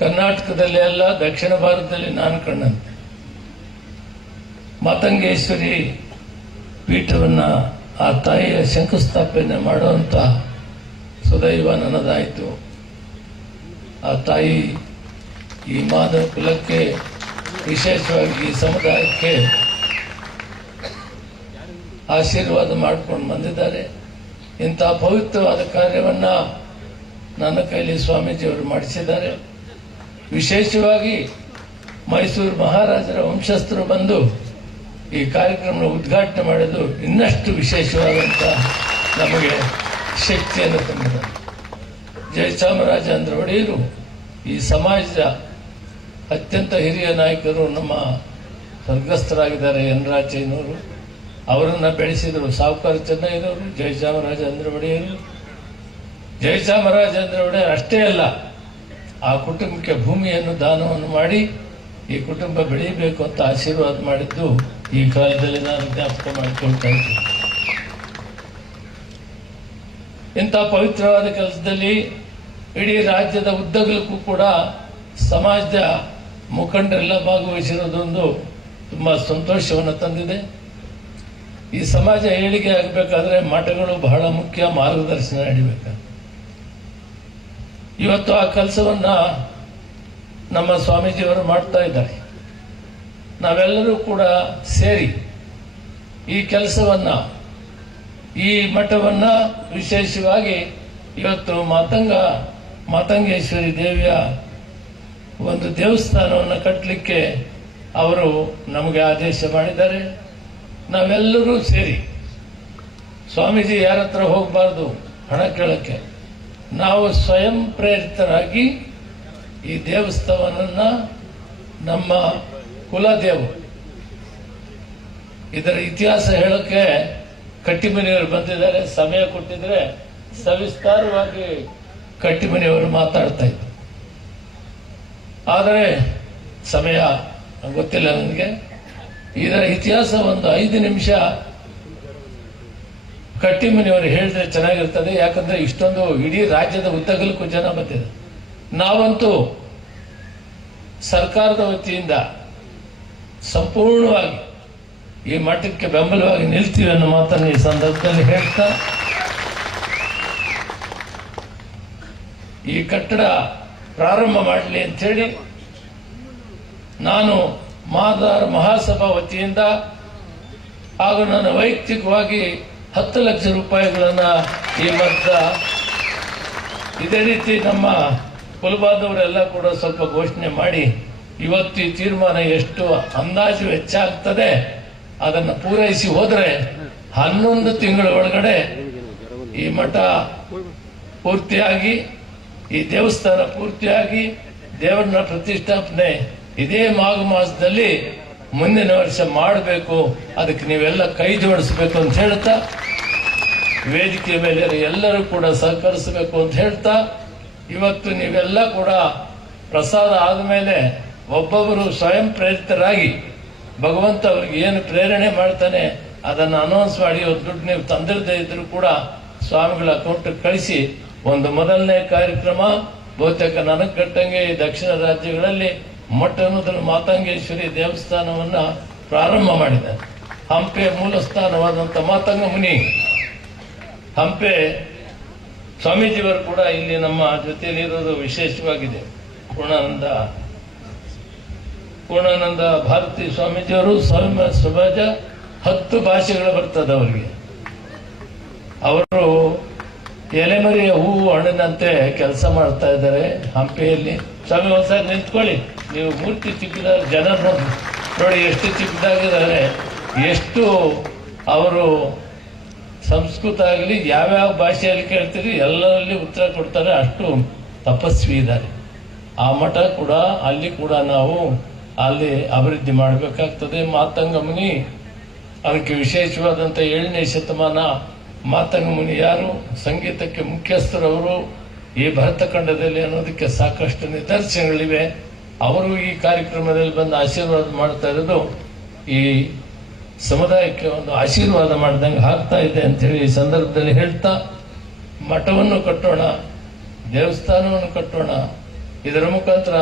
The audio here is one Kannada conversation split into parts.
ಕರ್ನಾಟಕದಲ್ಲಿ ಅಲ್ಲ, ದಕ್ಷಿಣ ಭಾರತದಲ್ಲಿ ನಾನು ಕಂಡಂತೆ ಮಾತಂಗೇಶ್ವರಿ ಪೀಠವನ್ನ ಆ ತಾಯಿಯ ಶಂಕುಸ್ಥಾಪನೆ ಮಾಡುವಂತ ಸುದೈವ ನನ್ನದಾಯಿತು. ಆ ತಾಯಿ ಈ ಮಾನವ ಕುಲಕ್ಕೆ, ವಿಶೇಷವಾಗಿ ಈ ಸಮುದಾಯಕ್ಕೆ ಆಶೀರ್ವಾದ ಮಾಡಿಕೊಂಡು ಬಂದಿದ್ದಾರೆ. ಇಂತಹ ಪವಿತ್ರವಾದ ಕಾರ್ಯವನ್ನ ನನ್ನ ಕೈಲಿ ಸ್ವಾಮೀಜಿಯವರು ಮಾಡಿಸಿದ್ದಾರೆ. ವಿಶೇಷವಾಗಿ ಮೈಸೂರು ಮಹಾರಾಜರ ವಂಶಸ್ಥರು ಬಂದು ಈ ಕಾರ್ಯಕ್ರಮ ಉದ್ಘಾಟನೆ ಮಾಡಿದ್ದು ಇನ್ನಷ್ಟು ವಿಶೇಷವಾದಂತ ನಮಗೆ ಶಕ್ತಿಯನ್ನು ತಂದಿದೆ. ಜಯಚಾಮರಾಜೇಂದ್ರ ಒಡೆಯರು ಈ ಸಮಾಜದ ಅತ್ಯಂತ ಹಿರಿಯ ನಾಯಕರು, ನಮ್ಮ ಸ್ವರ್ಗಸ್ಥರಾಗಿದ್ದಾರೆ ಎನ್ ರಾಜಯ್ಯನವರು. ಅವರನ್ನ ಬೆಳೆಸಿದರು ಸಾವುಕಾರ ಚೆನ್ನಯ್ಯನವರು, ಜಯಚಾಮರಾಜೇಂದ್ರ ಒಡೆಯರು. ಜಯಚಾಮರಾಜೇಂದ್ರ ಒಡೆಯರು ಅಷ್ಟೇ ಅಲ್ಲ, ಆ ಕುಟುಂಬಕ್ಕೆ ಭೂಮಿಯನ್ನು ದಾನವನ್ನು ಮಾಡಿ ಈ ಕುಟುಂಬ ಬೆಳೀಬೇಕು ಅಂತ ಆಶೀರ್ವಾದ ಮಾಡಿದ್ದು ಈ ಕಾಲದಲ್ಲಿ ನಾನು ಜ್ಞಾಪಕ ಮಾಡಿಕೊಳ್ತಾ ಇದ್ದೀನಿ. ಇಂಥ ಪವಿತ್ರವಾದ ಕೆಲಸದಲ್ಲಿ ಇಡೀ ರಾಜ್ಯದ ಉದ್ದಗಲಕ್ಕೂ ಕೂಡ ಸಮಾಜದ ಮುಖಂಡರೆಲ್ಲ ಭಾಗವಹಿಸಿರೋದೊಂದು ತುಂಬಾ ಸಂತೋಷವನ್ನು ತಂದಿದೆ. ಈ ಸಮಾಜ ಏಳಿಗೆ ಆಗಬೇಕಾದ್ರೆ ಮಠಗಳು ಬಹಳ ಮುಖ್ಯ, ಮಾರ್ಗದರ್ಶನ ನೀಡಬೇಕು. ಇವತ್ತು ಆ ಕೆಲಸವನ್ನ ನಮ್ಮ ಸ್ವಾಮೀಜಿಯವರು ಮಾಡ್ತಾ ಇದ್ದಾರೆ. ನಾವೆಲ್ಲರೂ ಕೂಡ ಸೇರಿ ಈ ಕೆಲಸವನ್ನ, ಈ ಮಠವನ್ನ ವಿಶೇಷವಾಗಿ ಇವತ್ತು ಮಾತಂಗೇಶ್ವರಿ ದೇವಿಯ ಒಂದು ದೇವಸ್ಥಾನವನ್ನು ಕಟ್ಟಲಿಕ್ಕೆ ಅವರು ನಮಗೆ ಆದೇಶ ಮಾಡಿದ್ದಾರೆ. ನಾವೆಲ್ಲರೂ ಸೇರಿ, ಸ್ವಾಮೀಜಿ ಯಾರ ಹತ್ರ ಹೋಗಬಾರ್ದು ಹಣ ಕೇಳಕ್ಕೆ, ನಾವು ಸ್ವಯಂ ಪ್ರೇರಿತರಾಗಿ ಈ ದೇವಸ್ಥಾನವನ್ನ ನಮ್ಮ ಕುಲದೇವರು, ಇದರ ಇತಿಹಾಸ ಹೇಳಕ್ಕೆ ಕಟ್ಟಿಮನಿಯವರು ಬಂದಿದ್ದಾರೆ. ಸಮಯ ಕೊಟ್ಟಿದ್ರೆ ಸವಿಸ್ತಾರವಾಗಿ ಕಟ್ಟಿಮನಿಯವರು ಮಾತಾಡ್ತಾ ಇದ್ರು. ಆದರೆ ಸಮಯ ಗೊತ್ತಿಲ್ಲ ನನಗೆ. ಇದರ ಇತಿಹಾಸ ಒಂದು 5 ನಿಮಿಷ ಕಟ್ಟಿಮನಿಯವರು ಹೇಳಿದ್ರೆ ಚೆನ್ನಾಗಿರ್ತದೆ. ಯಾಕಂದ್ರೆ ಇಷ್ಟೊಂದು ಇಡೀ ರಾಜ್ಯದ ಉದ್ದಗಲಕ್ಕೂ ಜನ ಬಂದಿದೆ. ನಾವಂತೂ ಸರ್ಕಾರದ ವತಿಯಿಂದ ಸಂಪೂರ್ಣವಾಗಿ ಈ ಮಠಕ್ಕೆ ಬೆಂಬಲವಾಗಿ ನಿಲ್ತೀವಿ ಅನ್ನೋ ಮಾತನ್ನು ಈ ಸಂದರ್ಭದಲ್ಲಿ ಹೇಳ್ತಾ, ಈ ಕಟ್ಟಡ ಪ್ರಾರಂಭ ಮಾಡಲಿ ಅಂತ ಹೇಳಿ ನಾನು ಮಾದಾರ ಮಹಾಸಭಾ ವತಿಯಿಂದ ಹಾಗೂ ನನ್ನ ವೈಯಕ್ತಿಕವಾಗಿ 10 ಲಕ್ಷ ರೂಪಾಯಿಗಳನ್ನ ಈ ಮಠದ, ಇದೇ ರೀತಿ ನಮ್ಮ ಕುಲಬಾದವರೆಲ್ಲ ಕೂಡ ಸ್ವಲ್ಪ ಘೋಷಣೆ ಮಾಡಿ ಇವತ್ತು ಈ ತೀರ್ಮಾನ ಎಷ್ಟು ಅಂದಾಜು ವೆಚ್ಚ ಆಗ್ತದೆ ಅದನ್ನು ಪೂರೈಸಿ ಹೋದ್ರೆ 11 ತಿಂಗಳ ಒಳಗಡೆ ಈ ಮಠ ಪೂರ್ತಿಯಾಗಿ, ಈ ದೇವಸ್ಥಾನ ಪೂರ್ತಿಯಾಗಿ, ದೇವರನ್ನ ಪ್ರತಿಷ್ಠಾಪನೆ ಇದೇ ಮಾಘ ಮಾಸದಲ್ಲಿ ಮುಂದಿನ ವರ್ಷ ಮಾಡಬೇಕು. ಅದಕ್ಕೆ ನೀವೆಲ್ಲ ಕೈ ಜೋಡಿಸಬೇಕು ಅಂತ ಹೇಳ್ತಾ, ವೇದಿಕೆ ಮೇಲೆ ಎಲ್ಲರೂ ಕೂಡ ಸಹಕರಿಸಬೇಕು ಅಂತ ಹೇಳ್ತಾ, ಇವತ್ತು ನೀವೆಲ್ಲ ಕೂಡ ಪ್ರಸಾದ ಆದಮೇಲೆ ಒಬ್ಬೊಬ್ಬರು ಸ್ವಯಂ ಪ್ರೇರಿತರಾಗಿ ಭಗವಂತ ಅವ್ರಿಗೆ ಏನು ಪ್ರೇರಣೆ ಮಾಡ್ತಾನೆ ಅದನ್ನು ಅನೌನ್ಸ್ ಮಾಡಿ, ದುಡ್ಡು ನೀವು ತಂದಿರದೇ ಇದ್ರು ಕೂಡ ಸ್ವಾಮಿಗಳ ಅಕೌಂಟ್ ಕಳಿಸಿ ಒಂದು ಮೊದಲನೇ ಕಾರ್ಯಕ್ರಮ ಬಹುತೇಕ ನನಗೆ ಕಟ್ಟಂಗೆ ಈ ದಕ್ಷಿಣ ರಾಜ್ಯಗಳಲ್ಲಿ ಮೊಟ್ಟ ಮೊದಲು ಮಾತಂಗೇಶ್ವರಿ ದೇವಸ್ಥಾನವನ್ನ ಪ್ರಾರಂಭ ಮಾಡಿದ್ದಾರೆ. ಹಂಪೆ ಮೂಲಸ್ಥಾನವಾದಂಥ ಮಾತಂಗ ಮುನಿ ಹಂಪೆ ಸ್ವಾಮೀಜಿಯವರು ಕೂಡ ಇಲ್ಲಿ ನಮ್ಮ ಜೊತೆಯಲ್ಲಿ ಇರೋದು ವಿಶೇಷವಾಗಿದೆ. ಪೂರ್ಣಾನಂದ ಭಾರತಿ ಸ್ವಾಮೀಜಿಯವರು ಸಮಾಜ 10 ಭಾಷೆಗಳು ಬರ್ತದೆ ಅವರಿಗೆ. ಅವರು ಎಲೆಮರಿಯ ಹೂವು ಹಣ್ಣಿನಂತೆ ಕೆಲಸ ಮಾಡ್ತಾ ಇದ್ದಾರೆ ಹಂಪೆಯಲ್ಲಿ. ಸ್ವಾಮಿ ಒಂದ್ಸಾರಿ ನಿಂತ್ಕೊಳ್ಳಿ, ನೀವು ಮೂರ್ತಿ ಚಿಕ್ಕದಾದ ಜನ ನೋಡಿ ಎಷ್ಟು ಚಿಕ್ಕದಾಗಿದ್ದಾರೆ, ಎಷ್ಟು ಅವರು ಸಂಸ್ಕೃತ ಆಗಲಿ ಯಾವ್ಯಾವ ಭಾಷೆಯಲ್ಲಿ ಕೇಳ್ತೀರಿ ಎಲ್ಲರಲ್ಲಿ ಉತ್ತರ ಕೊಡ್ತಾರೆ, ಅಷ್ಟು ತಪಸ್ವಿ ಇದ್ದಾರೆ. ಆ ಮಠ ಕೂಡ ಅಲ್ಲಿ ಕೂಡ ನಾವು ಅಲ್ಲಿ ಅಭಿವೃದ್ಧಿ ಮಾಡಬೇಕಾಗ್ತದೆ. ಮಾತಂಗ ಮುನಿ ಅದಕ್ಕೆ ವಿಶೇಷವಾದಂಥ 7ನೇ ಶತಮಾನ ಮಾತಂಗ ಮುನಿ ಯಾರು, ಸಂಗೀತಕ್ಕೆ ಮುಖ್ಯಸ್ಥರವರು ಈ ಭರತಖಂಡದಲ್ಲಿ ಅನ್ನೋದಕ್ಕೆ ಸಾಕಷ್ಟು ನಿದರ್ಶನಗಳಿವೆ. ಅವರು ಈ ಕಾರ್ಯಕ್ರಮದಲ್ಲಿ ಬಂದು ಆಶೀರ್ವಾದ ಮಾಡ್ತಾ ಇರೋದು ಈ ಸಮುದಾಯಕ್ಕೆ ಒಂದು ಆಶೀರ್ವಾದ ಮಾಡಿದಂಗೆ ಆಗ್ತಾ ಇದೆ ಅಂತ ಹೇಳಿ ಈ ಸಂದರ್ಭದಲ್ಲಿ ಹೇಳ್ತಾ, ಮಠವನ್ನು ಕಟ್ಟೋಣ, ದೇವಸ್ಥಾನವನ್ನು ಕಟ್ಟೋಣ, ಇದರ ಮುಖಾಂತರ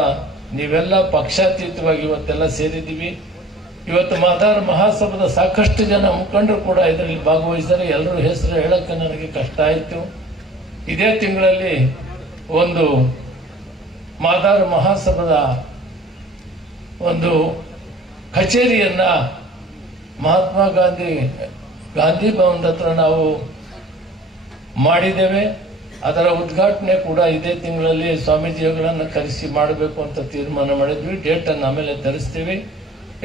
ನೀವೆಲ್ಲ ಪಕ್ಷಾತೀತವಾಗಿ ಇವತ್ತೆಲ್ಲ ಸೇರಿದ್ದೀವಿ. ಇವತ್ತು ಮಾದಾರ ಮಹಾಸಭಾದ ಸಾಕಷ್ಟು ಜನ ಮುಖಂಡರು ಕೂಡ ಇದರಲ್ಲಿ ಭಾಗವಹಿಸಿದರೆ ಎಲ್ಲರೂ ಹೆಸರು ಹೇಳಕ್ಕೆ ನನಗೆ ಕಷ್ಟ ಆಯಿತು. ಇದೇ ತಿಂಗಳಲ್ಲಿ ಒಂದು ಮಾದಾರ ಮಹಾಸಭಾದ ಒಂದು ಕಚೇರಿಯನ್ನ ಮಹಾತ್ಮ ಗಾಂಧಿ ಭವನದ ಹತ್ರ ನಾವು ಮಾಡಿದ್ದೇವೆ. ಅದರ ಉದ್ಘಾಟನೆ ಕೂಡ ಇದೇ ತಿಂಗಳಲ್ಲಿ ಸ್ವಾಮೀಜಿಗಳನ್ನು ಕರೆಸಿ ಮಾಡಬೇಕು ಅಂತ ತೀರ್ಮಾನ ಮಾಡಿದ್ವಿ. ಡೇಟ್ ಅನ್ನು ಆಮೇಲೆ ತರಿಸ್ತೀವಿ.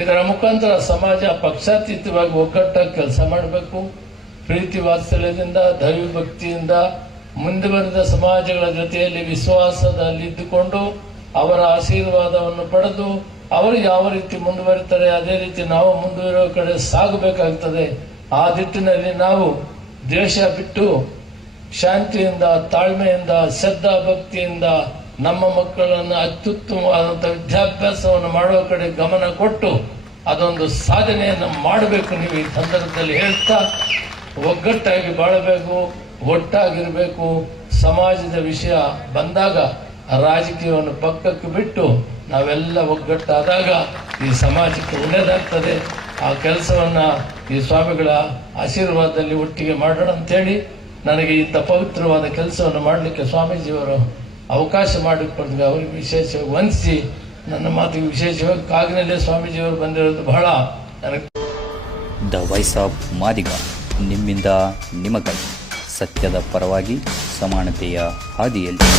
ಇದರ ಮುಖಾಂತರ ಸಮಾಜ ಪಕ್ಷಾತೀತವಾಗಿ ಒಗ್ಗಟ್ಟಾಗಿ ಕೆಲಸ ಮಾಡಬೇಕು. ಪ್ರೀತಿ ವಾತ್ಸಲ್ಯದಿಂದ ದೈವ ಭಕ್ತಿಯಿಂದ ಮುಂದುವರೆದ ಸಮಾಜಗಳ ಜೊತೆಯಲ್ಲಿ ವಿಶ್ವಾಸದಲ್ಲಿದ್ದುಕೊಂಡು ಅವರ ಆಶೀರ್ವಾದವನ್ನು ಪಡೆದು ಅವರು ಯಾವ ರೀತಿ ಮುಂದುವರಿತಾರೆ ಅದೇ ರೀತಿ ನಾವು ಮುಂದುವರಿಯುವ ಕಡೆ ಸಾಗಬೇಕಾಗ್ತದೆ. ಆ ನಿಟ್ಟಿನಲ್ಲಿ ನಾವು ದ್ವೇಷ ಬಿಟ್ಟು ಶಾಂತಿಯಿಂದ, ತಾಳ್ಮೆಯಿಂದ, ಶ್ರದ್ಧಾ ಭಕ್ತಿಯಿಂದ ನಮ್ಮ ಮಕ್ಕಳನ್ನು ಅತ್ಯುತ್ತಮವಾದಂತಹ ವಿದ್ಯಾಭ್ಯಾಸವನ್ನು ಮಾಡುವ ಕಡೆ ಗಮನ ಕೊಟ್ಟು ಅದೊಂದು ಸಾಧನೆಯನ್ನು ಮಾಡಬೇಕು. ನೀವು ಈ ಸಂದರ್ಭದಲ್ಲಿ ಹೇಳ್ತಾ ಒಗ್ಗಟ್ಟಾಗಿ ಬಾಳಬೇಕು, ಒಟ್ಟಾಗಿರಬೇಕು. ಸಮಾಜದ ವಿಷಯ ಬಂದಾಗ ರಾಜಕೀಯವನ್ನು ಪಕ್ಕಕ್ಕೆ ಬಿಟ್ಟು ನಾವೆಲ್ಲ ಒಗ್ಗಟ್ಟಾದಾಗ ಈ ಸಮಾಜಕ್ಕೆ ಒಳ್ಳೆಯದಾಗ್ತದೆ. ಆ ಕೆಲಸವನ್ನ ಈ ಸ್ವಾಮಿಗಳ ಆಶೀರ್ವಾದದಲ್ಲಿ ಒಟ್ಟಿಗೆ ಮಾಡೋಣ ಅಂತೇಳಿ ನನಗೆ ಇಂಥ ಪವಿತ್ರವಾದ ಕೆಲಸವನ್ನು ಮಾಡಲಿಕ್ಕೆ ಸ್ವಾಮೀಜಿಯವರು ಅವಕಾಶ ಮಾಡಿಕೊಡ್ತಾರೆ. ಅವರಿಗೆ ವಿಶೇಷವಾಗಿ ವಂದಿಸಿ ನನ್ನ ಮಾತಿಗೆ ವಿಶೇಷವಾಗಿ ಕಾಗಿನಲ್ಲೇ ಸ್ವಾಮೀಜಿಯವರು ಬಂದಿರೋದು ಬಹಳ ನನಗೆ. ದ ವಾಯ್ಸ್ ಆಫ್ ಮಾದಿಗ, ನಿಮ್ಮಿಂದ ನಿಮಗಾಗಿ, ಸತ್ಯದ ಪರವಾಗಿ, ಸಮಾನತೆಯ ಹಾದಿಯಲ್ಲಿ.